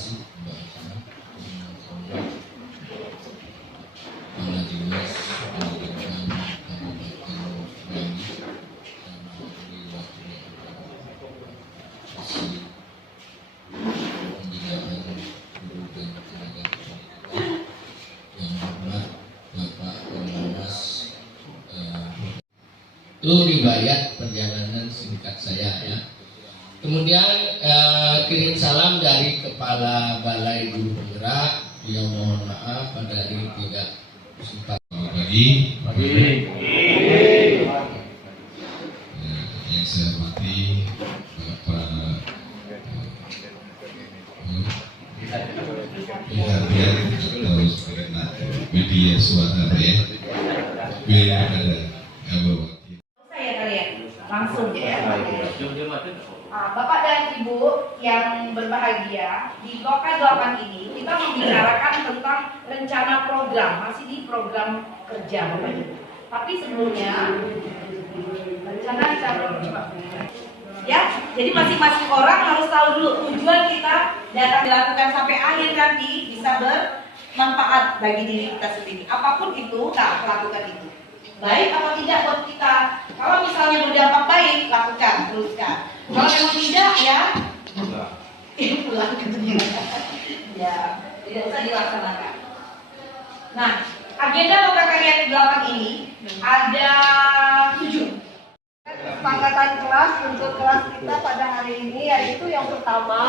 kasih Mbak Sana, Kepala Dinas Pendidikan Kabupaten Bali dan menteri wakil kasih pembinaan guru dan tenaga pendidikan yang hormat Bapak Pengawas itu riwayat perjalanan singkat saya ya. Kemudian kirim salam dari Kepala Balai Guru Penggerak yang mohon maaf pada hari tidak sempat. Pagi. Yang saya hormati Bapak Biharbian atau media suara ya. Biar ada saya kalian langsung ya. Bapak dan Ibu yang berbahagia, di Loka 8 ini kita membicarakan tentang rencana program, masih di program kerja Bapak Ibu. Tapi sebelumnya rencana ya, jadi masing-masing orang harus tahu dulu tujuan kita datang dilakukan sampai akhir nanti bisa bermanfaat bagi diri kita sendiri. Apapun itu, kita lakukan itu. Baik atau tidak buat kita. Kalau misalnya berdampak baik, lakukan, teruskan. Kalau memang tidak, ya pulang katanya. Ya, tidak usah dilaksanakan. Nah, agenda Loka Karya 8 ini ada 7. Kesepakatan kelas untuk kelas kita pada hari ini yaitu yang pertama,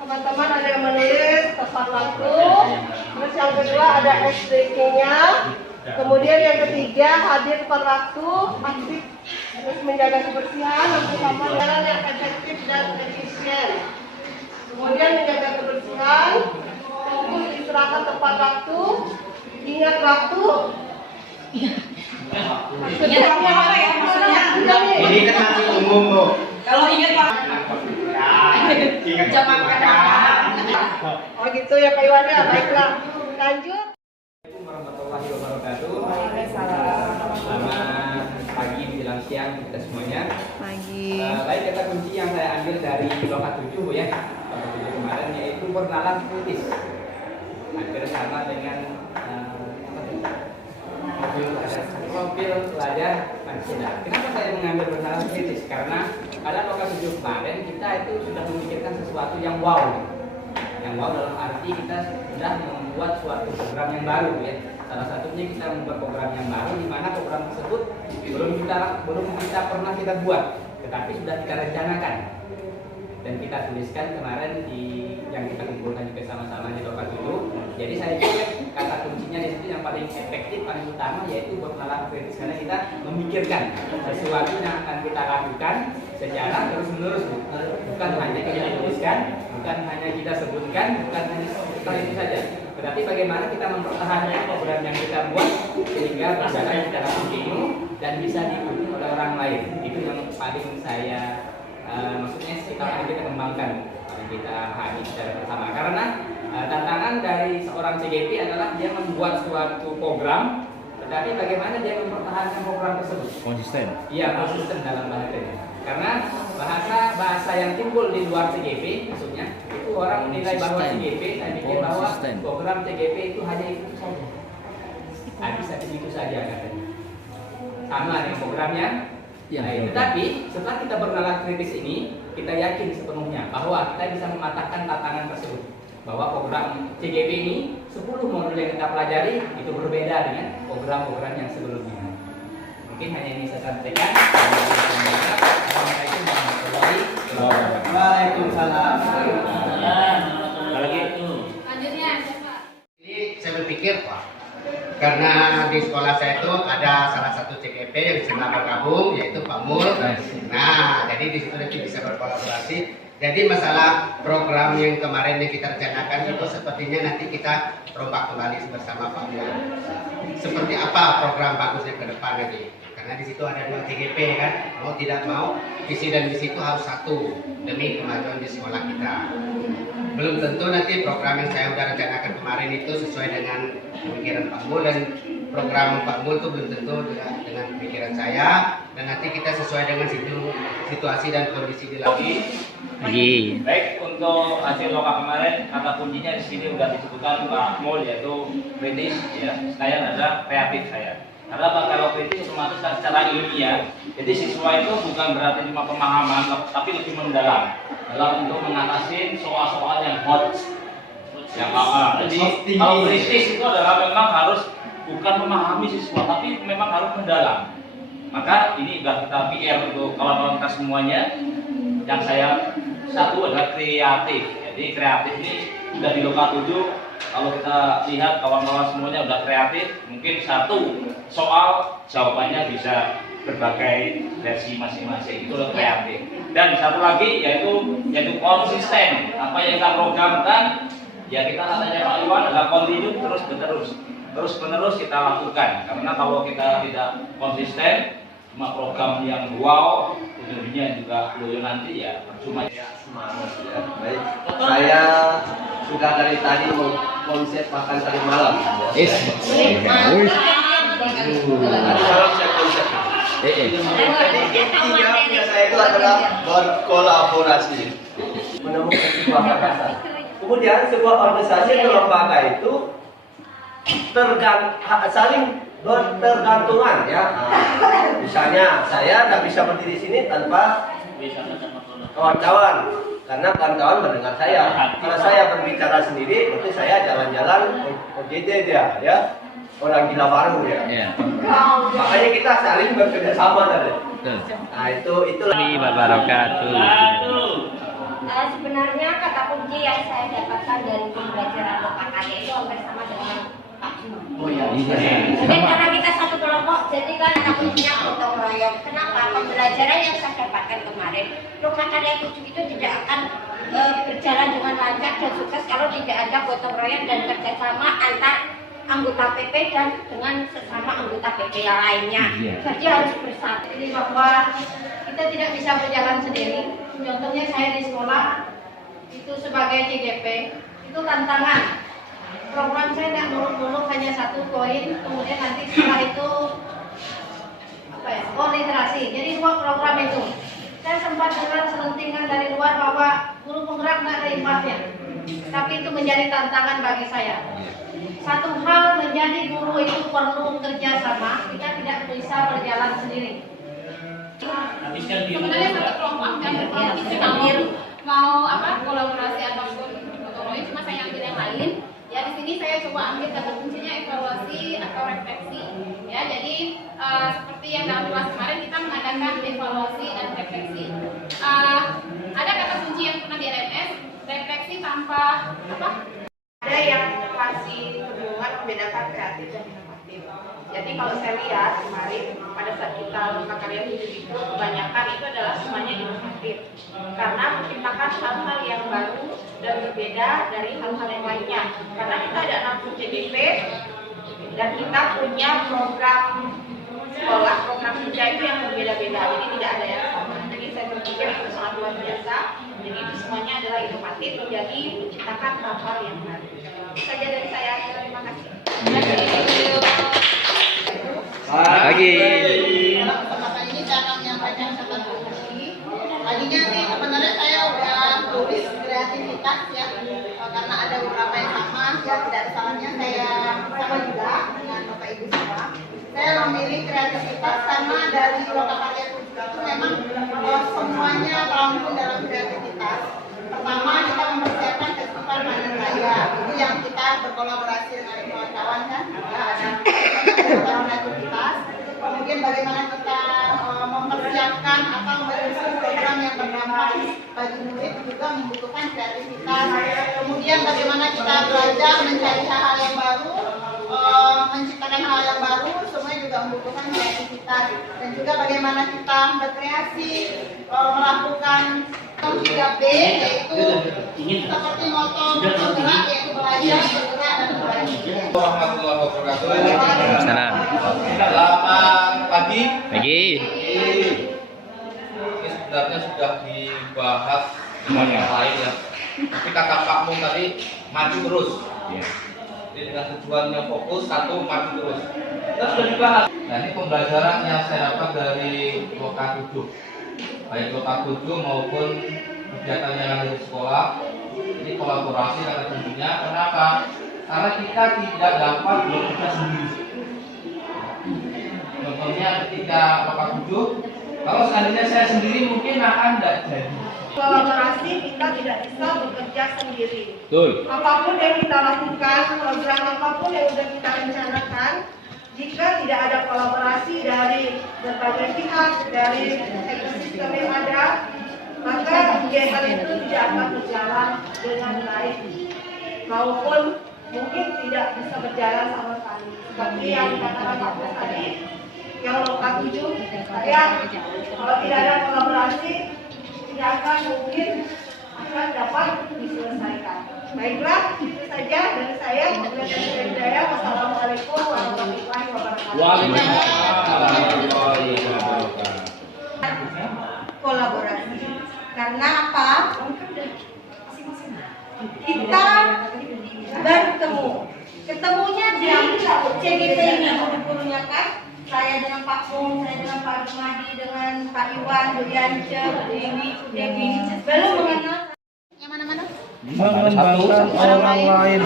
teman-teman ada yang menulis tepat waktu. Terus yang kedua ada SDK-nya. Kemudian yang ketiga hadir tepat waktu, aktif, terus menjaga kebersihan, bersama jalan yang efektif dan efisien. Kemudian menjaga kebersihan, fokus istirahat tepat waktu, ingat waktu. Ingat waktu apa ya maksudnya? Ini kan masih umum Bu. Kalau ingat waktu, jam makan. Oh gitu ya Pak Iwan ya, baiklah. Lanjut. Warahmatullahi wabarakatuh. Selamat pagi menjelang siang kita semuanya. pagi. Baik, kata kunci yang saya ambil dari Loka 7 Bu ya. Loka 7 kemarin yaitu bernalar kritis. Hampir sama dengan profil pelajar Pancasila. Kenapa saya mengambil bernalar kritis? Karena pada Loka 7 kemarin kita itu sudah memikirkan sesuatu yang wow. Yang wow dalam arti kita sudah membuat suatu program yang baru ya. Salah satunya kita membuat program yang baru di mana program tersebut belum kita pernah kita buat, tetapi sudah kita rencanakan dan kita tuliskan kemarin di yang kita kumpulkan juga sama-sama di Loka 7. Jadi saya pikir kata kuncinya di situ yang paling efektif, paling utama yaitu bernalar kritis karena kita memikirkan sesuatu yang akan kita lakukan secara terus-menerus, bukan hanya kita tuliskan, bukan hanya kita sebutkan, bukan hanya sekitar itu saja, tetapi bagaimana kita mempertahankan program yang kita buat sehingga berjalan secara kontinu dan bisa diikuti oleh orang lain. Itu yang paling saya maksudnya kita kembangkan, kita hadir secara bersama karena tantangan dari seorang CGP adalah dia membuat suatu program, tetapi bagaimana dia mempertahankan program tersebut konsisten. Iya, konsisten dalam bahasanya. Karena bahasa yang timbul di luar CGP, maksudnya itu orang menilai bahwa CGP, saya pikir bahwa program CGP itu hanya itu saja, habis itu saja katanya, sama dengan programnya. Nah, tetapi setelah kita bernalar kritis ini, kita yakin sepenuhnya bahwa kita bisa mematahkan tantangan tersebut. Bahwa program CGP ini 10 modul yang kita pelajari itu berbeda dengan program-program yang sebelumnya. Mungkin hanya ini saya sampaikan. Assalamualaikum warahmatullahi wabarakatuh. Waalaikumsalam. Lanjutnya siapa? Jadi saya berpikir karena di sekolah saya itu ada salah satu CGP yang sedang bergabung yaitu Pak Mul. Nah, jadi di situ nanti bisa berkolaborasi. Jadi masalah program yang kemarin yang kita rencanakan itu sepertinya nanti kita rombak kembali bersama Pak Mul. Seperti apa program bagusnya ke depan nanti? Karena di situ ada 2 CGP kan, mau tidak mau visi dan misi itu harus satu demi kemajuan di sekolah kita. Belum tentu nanti program yang saya sudah rencanakan kemarin itu sesuai dengan pemikiran Pak Mul, dan program Pak Mul itu belum tentu dengan pemikiran saya, dan nanti kita sesuai dengan situasi dan kondisi di lagi. Baik, untuk untuk hasil lokal kemarin, kata kuncinya di sini udah disebutkan Pak Mul, yaitu kritis, ya. Saya ada kreatif saya. Karena kalau kritis otomatis kan secara ilmiah, jadi siswa itu bukan berarti cuma pemahaman, tapi lebih mendalam dalam untuk mengatasi soal-soal yang hot, yang apa. Jadi kalau kritis itu adalah memang harus bukan memahami siswa, tapi memang harus mendalam. Maka ini sudah kita PR untuk kawan-kawan kita semuanya. Yang saya satu adalah kreatif. Jadi kreatif ini sudah di lokal 7. Kalau kita lihat kawan-kawan semuanya sudah kreatif, mungkin satu soal jawabannya bisa berbagai versi masing-masing. Itu adalah kreatif. Dan satu lagi yaitu konsisten. Apa yang kita programkan, ya kita katanya Pak Iwan adalah continue terus menerus kita lakukan. Karena kalau kita tidak konsisten, cuma program yang wow, ujungnya juga loyo nanti ya percuma. Semangat ya. Baik. Saya sudah dari tadi mau konsep makan tadi malam. Tadi malam saya konsep. Intinya saya itu adalah berkolaborasi, menemukan sebuah gagasan. Kemudian sebuah organisasi atau lembaga itu saling bertergantungan ya. Misalnya saya tidak bisa berdiri sini tanpa kawan-kawan, karena kawan-kawan mendengar saya. Kalau saya berbicara sendiri, berarti saya jalan-jalan OJT dia, ya orang gila baru ya. Makanya kita saling bekerja sama tadi. Nah itulah. Sebenarnya kata kunci yang saya dapatkan dari pembelajaran lokal kaya itu hampir sama dengan Pak Jum. Mungkin karena kita satu kelompok, jadi kan kata kuncinya gotong royong. Kenapa? Pembelajaran yang saya dapatkan kemarin, lokal karya 7 itu tidak akan berjalan dengan lancar dan sukses kalau tidak ada gotong royong dan kerjasama antar anggota PP dan dengan sesama anggota PP yang lainnya. Jadi harus bersatu. Jadi bahwa kita tidak bisa berjalan sendiri. Contohnya saya di sekolah itu sebagai CGP itu tantangan. Program saya tidak muluk-muluk hanya 1 poin, kemudian nanti setelah itu literasi. Jadi 2 program itu. Saya sempat dengar selentingan dari luar bahwa guru penggerak tidak ada impasnya. Tapi itu menjadi tantangan bagi saya. Satu hal menjadi guru itu perlu kerjasama, kita tidak bisa berjalan sendiri. Sebenarnya satu kelompok kan mau kolaborasi ataupun gotong royong, cuma saya ambil yang lain. Ya di sini saya coba ambil kata kuncinya evaluasi atau refleksi. Ya jadi seperti yang dalam kelas kemarin kita mengadakan evaluasi dan refleksi. Ada kata kunci yang pernah di RMS, refleksi tanpa Ada yang masih kebingungan membedakan kreatif dan inovatif. Jadi kalau saya lihat kemarin pada saat kita lokal karya 7 itu kebanyakan itu adalah semuanya inovatif karena menciptakan hal-hal yang baru dan berbeda dari hal-hal yang lainnya. Karena kita ada 60 CDP dan kita punya program sekolah, program kerja itu yang berbeda-beda. Jadi tidak ada yang sama. Jadi saya berpikir itu sangat luar biasa. Jadi itu semuanya adalah inovatif menjadi menciptakan hal-hal yang baru. Itu saja dari saya. Terima kasih. Pagi. Dalam kesempatan ini saya akan menyampaikan kata kunci. Tadinya sih sebenarnya saya udah tulis kreativitas ya, karena ada beberapa yang sama, ya tidak ada salahnya saya sama juga dengan Bapak Ibu semua. Saya memilih kreativitas karena dari lokal karya 7 itu memang semuanya terampung dalam kreativitas. Pertama kita mempersiapkan festival panen raya, itu yang kita berkolaborasi dengan kawan-kawan kan, ada kreativitas. Kemudian bagaimana kita mempersiapkan atau menyusun program yang berdampak bagi murid juga membutuhkan kreativitas. Kemudian bagaimana kita belajar mencari hal-hal yang baru, menciptakan hal yang baru, semua juga membutuhkan kreativitas. Dan juga bagaimana kita berkreasi, melakukan 3B, yaitu seperti moto bergerak, yaitu belajar, bergerak, dan belajar. Warahmatullahi wabarakatuh. Salam. Selamat pagi. Pagi. Ini sebenarnya sudah dibahas semuanya lain ya. Tapi kata Pak Mung tadi maju terus. Jadi dengan tujuan yang fokus, satu maju terus. Kita sudah dibahas. Nah ini pembelajaran yang saya dapat dari Loka 7, baik Loka 7 maupun kegiatannya ada di sekolah. Ini kolaborasi kata kuncinya. Kenapa? Karena kita tidak dapat bekerja sendiri. Contohnya ketika Bapak 7, kalau seandainya saya sendiri mungkin akan tidak jadi. Kolaborasi kita tidak bisa bekerja sendiri. Betul. Apapun yang kita lakukan, program apapun yang sudah kita rencanakan, jika tidak ada kolaborasi dari berbagai pihak, dari ekosistem yang ada, maka kegiatan itu tidak akan berjalan dengan baik, maupun mungkin tidak bisa berjalan sama sekali. Seperti yang dikatakan Pak Bos tadi, yang lokal 7, saya kalau tidak ada kolaborasi, tidak akan mungkin akan dapat diselesaikan. Baiklah, itu saja dari saya. Wassalamualaikum warahmatullahi wabarakatuh. Kolaborasi. Karena apa? Kita bertemu. Ketemunya di CGT ini gurunya kan? Saya dengan Pak Pung, saya dengan Pak Rumadi, dengan Pak Iwan, Bu Yance, Bu Dewi, belum mengenal. Yang mana-mana? Mengembangkan orang lain.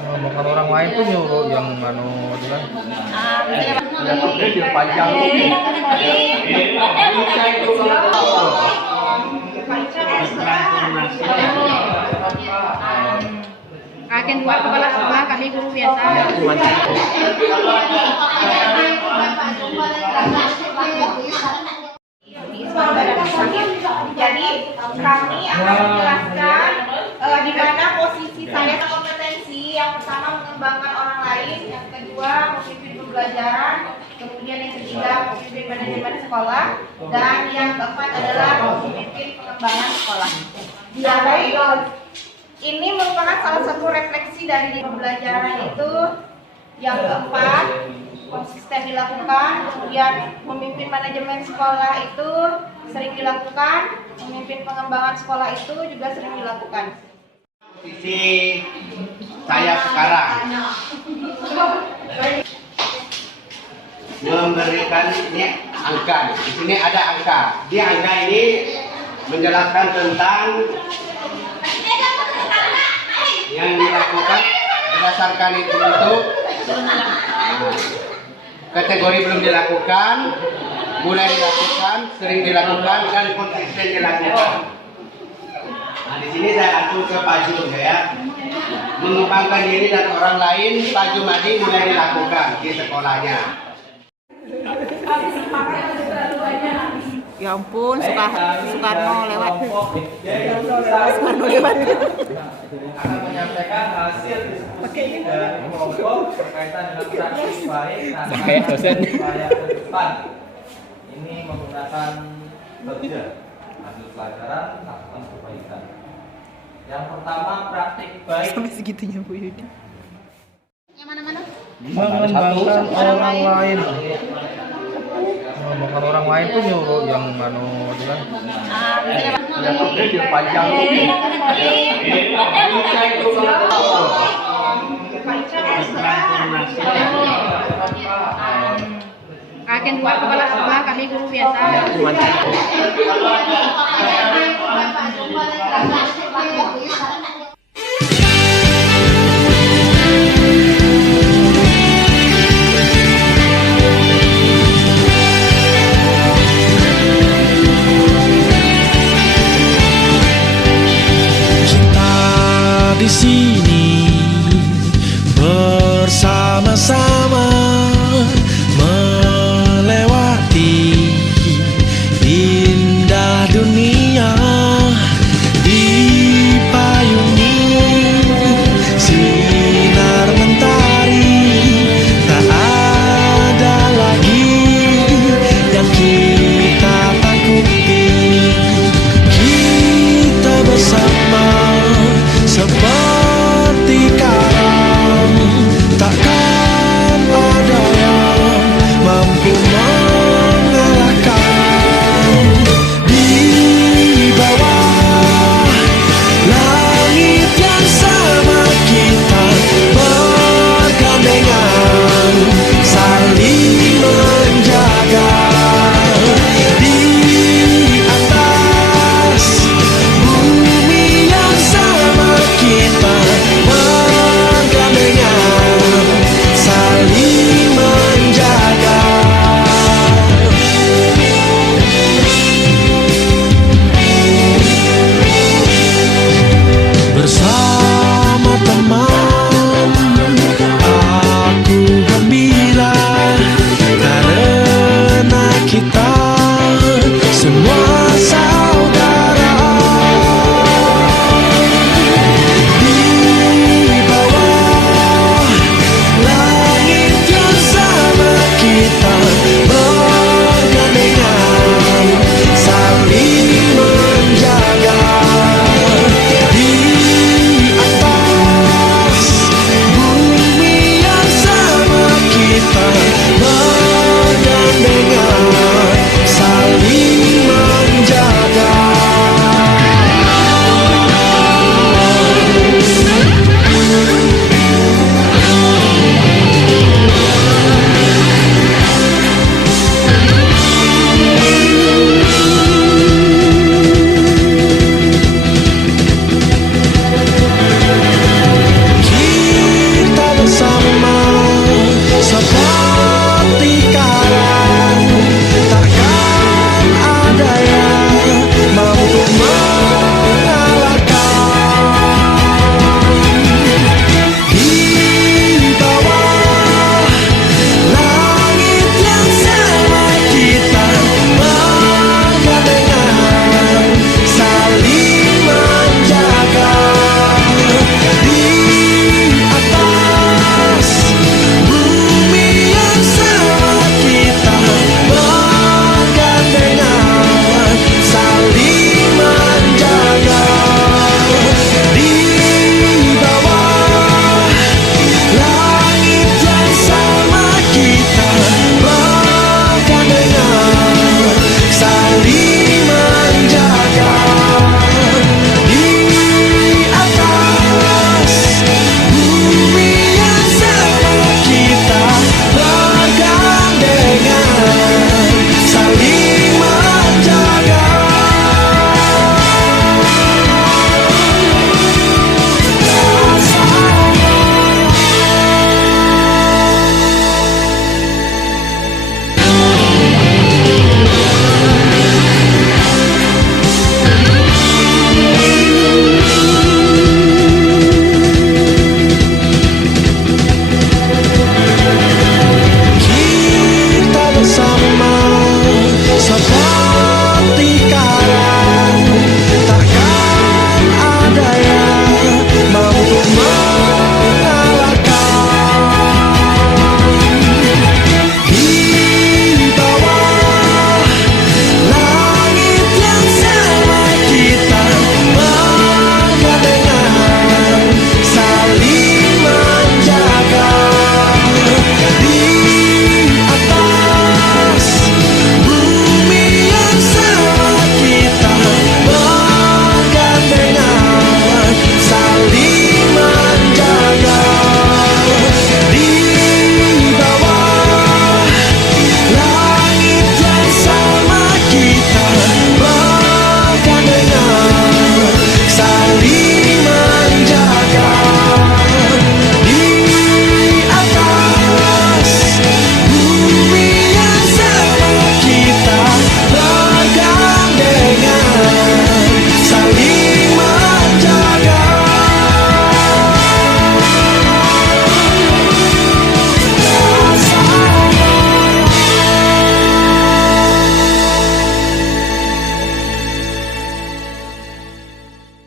Mengembangkan orang lain tuh nyuruh yang mana itu kan? Agen buat kepala sekolah kami guru biasa. Jadi kami akan menjelaskan di mana posisi saya kompetensi. Yang pertama mengembangkan orang lain, yang kedua memimpin pembelajaran, kemudian yang ketiga memimpin manajemen sekolah, dan yang keempat adalah memimpin pengembangan sekolah. Ini merupakan salah satu refleksi dari pembelajaran itu. Yang keempat, konsisten dilakukan. Kemudian memimpin manajemen sekolah itu sering dilakukan. Memimpin pengembangan sekolah itu juga sering dilakukan. Posisi saya sekarang memberikan ini angka. Di sini ada angka. Di angka ini menjelaskan tentang yang dilakukan berdasarkan itu kategori belum dilakukan, mulai dilakukan, sering dilakukan, dan konsisten dilakukan. Nah, di sini saya atur ke Pak Jum ya, mengembangkan diri dan orang lain. Pak Jumadi mulai dilakukan di sekolahnya. Ya ampun, Soekarno lewat. Soekarno lewat. Akan menyampaikan hasil diskusi dari kelompok berkaitan dengan praktik baik upaya ke depan. Ini menggunakan kerja, hasil pelajaran, lakukan perbaikan. Yang pertama praktik baik. Sampai segitunya Bu Yudi. Yang mana-mana? Mengembangkan orang lain. Mengembangkan orang lain tuh nyuruh yang mana itu kan? Agen buat kepala sekolah kami guru biasa. Di sini